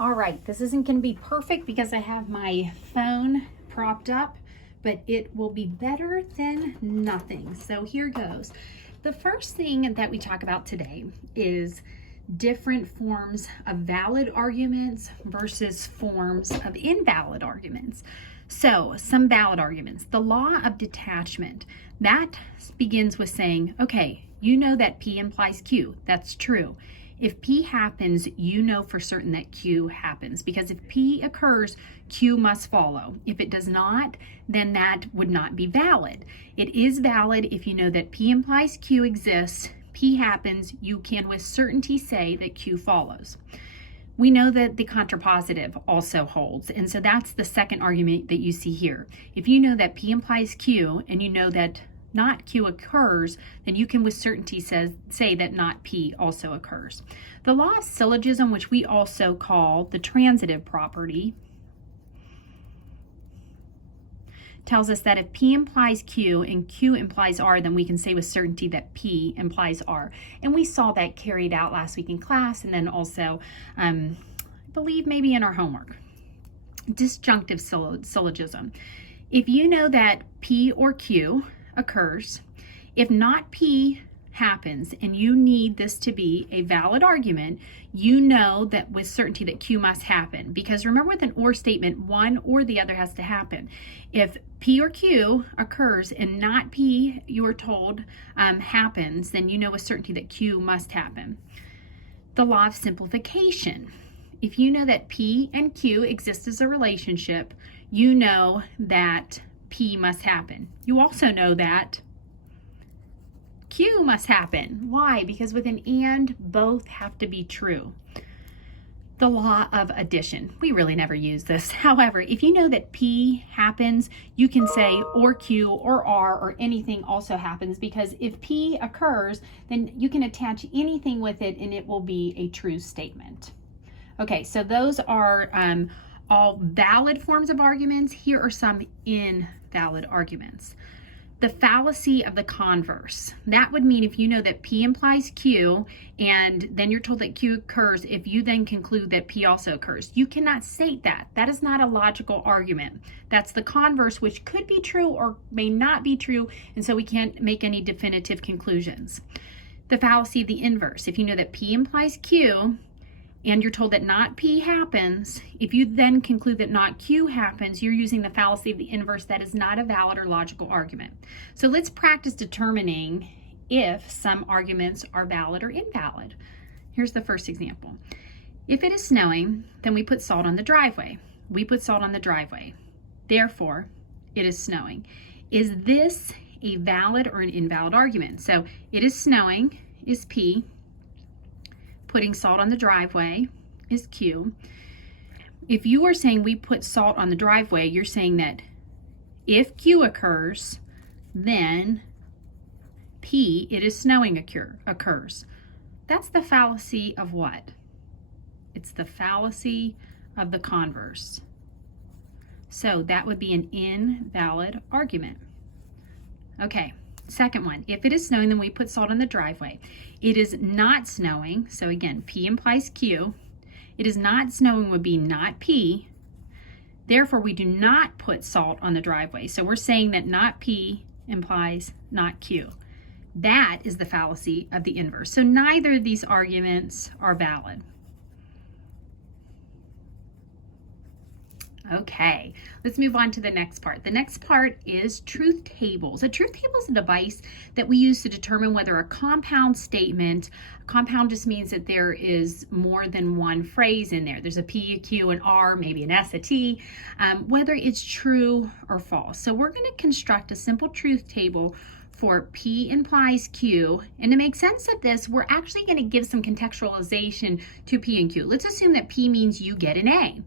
All right, this isn't going to be perfect because I have my phone propped up, but it will be better than nothing. So here goes. The first thing that we talk about today is different forms of valid arguments versus forms of invalid arguments. So some valid arguments. The law of detachment, that begins with saying, okay, you know that P implies Q. That's true. If P happens, you know for certain that Q happens, because if P occurs, Q must follow. If it does not, then that would not be valid. It is valid if you know that P implies Q exists, P happens, you can with certainty say that Q follows. We know that the contrapositive also holds, and so that's the second argument that you see here. If you know that P implies Q and you know that not Q occurs, then you can with certainty say that not P also occurs. The law of syllogism, which we also call the transitive property, tells us that if P implies Q and Q implies R, then we can say with certainty that P implies R. And we saw that carried out last week in class, and then also, I believe maybe in our homework. Disjunctive syllogism. If you know that P or Q occurs, if not P happens and you need this to be a valid argument, you know that with certainty that Q must happen, because remember with an or statement, one or the other has to happen. If P or Q occurs and not P, you are told happens, then you know with certainty that Q must happen. The law of simplification. If you know that P and Q exist as a relationship, you know that P must happen. You also know that Q must happen. Why? Because with an and, both have to be true. The law of addition. We really never use this. However, if you know that P happens, you can say or Q or R or anything also happens, because if P occurs, then you can attach anything with it and it will be a true statement. Okay, so those are all valid forms of arguments. Here are some invalid arguments. The fallacy of the converse. That would mean if you know that P implies Q and then you're told that Q occurs, if you then conclude that P also occurs. You cannot state that. That is not a logical argument. That's the converse, which could be true or may not be true, and so we can't make any definitive conclusions. The fallacy of the inverse. If you know that P implies Q, and you're told that not P happens, if you then conclude that not Q happens, you're using the fallacy of the inverse. That is not a valid or logical argument. So let's practice determining if some arguments are valid or invalid. Here's the first example. If it is snowing, then we put salt on the driveway. We put salt on the driveway. Therefore, it is snowing. Is this a valid or an invalid argument? So it is snowing is P. Putting salt on the driveway is Q. If you are saying we put salt on the driveway, you're saying that if Q occurs, then P, it is snowing occurs. That's the fallacy of what? It's the fallacy of the converse. So that would be an invalid argument. Okay. Second one, if it is snowing, then we put salt on the driveway. It is not snowing, so again, P implies Q. It is not snowing would be not P. Therefore, we do not put salt on the driveway. So we're saying that not P implies not Q. That is the fallacy of the inverse. So neither of these arguments are valid. Okay, let's move on to the next part. The next part is truth tables. A truth table is a device that we use to determine whether a compound statement, compound just means that there is more than one phrase in there. There's a P, a Q, an R, maybe an S, a T, whether it's true or false. So we're going to construct a simple truth table for P implies Q, and to make sense of this, we're actually going to give some contextualization to P and Q. Let's assume that P means you get an A.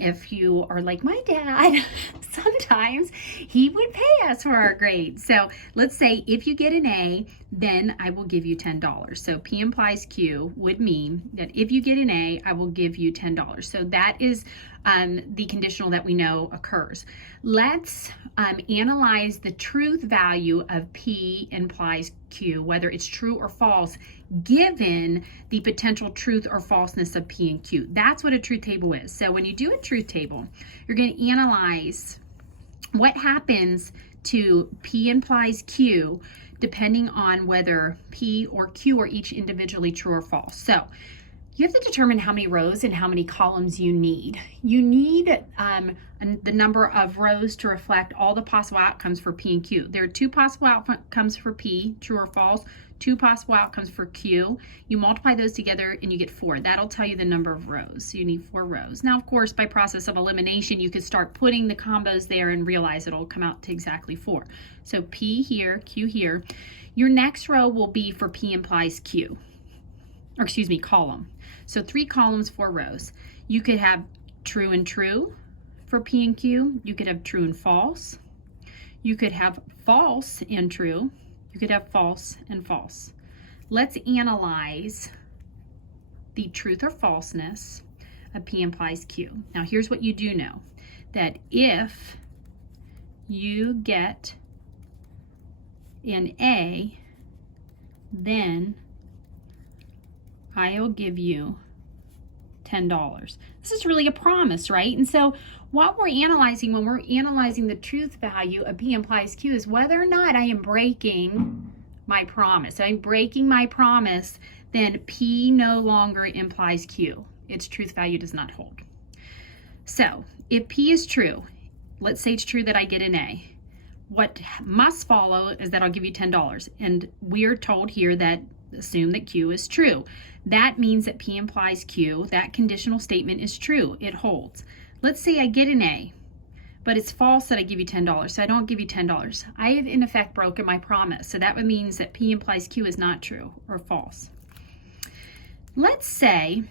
If you are like my dad, sometimes he would pay us for our grades. So let's say if you get an A, then I will give you $10. So P implies Q would mean that if you get an A, I will give you $10. So that is the conditional that we know occurs. Let's analyze the truth value of P implies Q, whether it's true or false, given the potential truth or falseness of P and Q. That's what a truth table is. So when you do a truth table, you're going to analyze what happens to P implies Q depending on whether P or Q are each individually true or false. So you have to determine how many rows and how many columns you need. You need the number of rows to reflect all the possible outcomes for P and Q. There are 2 possible outcomes for P, true or false, 2 possible outcomes for Q. You multiply those together and you get 4. That'll tell you the number of rows. So you need 4 rows. Now, of course, by process of elimination, you could start putting the combos there and realize it'll come out to exactly 4. So P here, Q here. Your next row will be for P implies Q, or excuse me, column. So 3 columns, 4 rows. You could have true and true for P and Q. You could have true and false. You could have false and true. You could have false and false. Let's analyze the truth or falseness of P implies Q. Now here's what you do know, that if you get an A, then I'll give you $10. This is really a promise, right? And so what we're analyzing when we're analyzing the truth value of P implies Q is whether or not I am breaking my promise. If I'm breaking my promise, then P no longer implies Q. Its truth value does not hold. So if P is true, let's say it's true that I get an A. What must follow is that I'll give you $10. And we're told here that assume that Q is true. That means that P implies Q. That conditional statement is true. It holds. Let's say I get an A, but it's false that I give you $10, so I don't give you $10. I have in effect broken my promise. So that means that P implies Q is not true or false. Let's say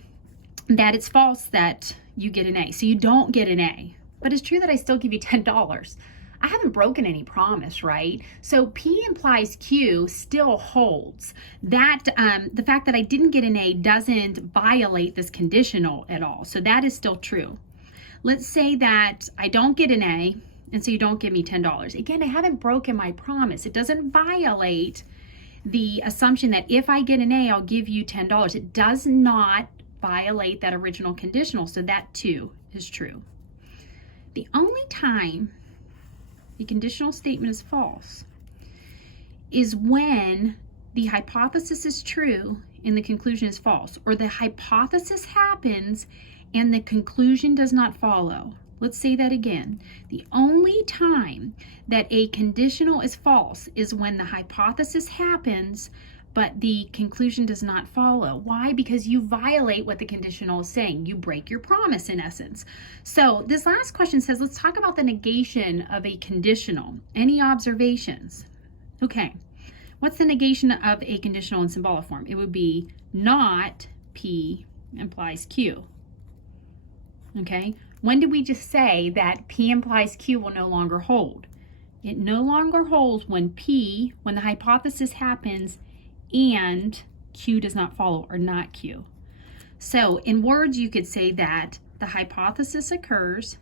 that it's false that you get an A, so you don't get an A, but it's true that I still give you $10. I haven't broken any promise, right? So P implies Q still holds. That the fact that I didn't get an A doesn't violate this conditional at all. So that is still true. Let's say that I don't get an A, and so you don't give me $10. Again, I haven't broken my promise. It doesn't violate the assumption that if I get an A, I'll give you $10. It does not violate that original conditional, so that too is true. The only time the conditional statement is false is when the hypothesis is true and the conclusion is false, or the hypothesis happens and the conclusion does not follow. Let's say that again. The only time that a conditional is false is when the hypothesis happens but the conclusion does not follow. Why? Because you violate what the conditional is saying. You break your promise in essence. So this last question says, let's talk about the negation of a conditional. Any observations? Okay. What's the negation of a conditional in symbolic form? It would be not P implies Q. Okay. When did we just say that P implies Q will no longer hold? It no longer holds when when the hypothesis happens and Q does not follow, or not Q. So in words, you could say that the hypothesis occurs,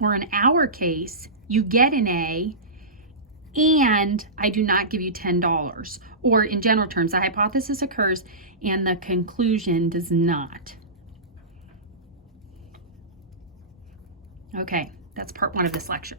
or in our case, you get an A and I do not give you $10. Or in general terms, the hypothesis occurs and the conclusion does not. Okay, that's part 1 of this lecture.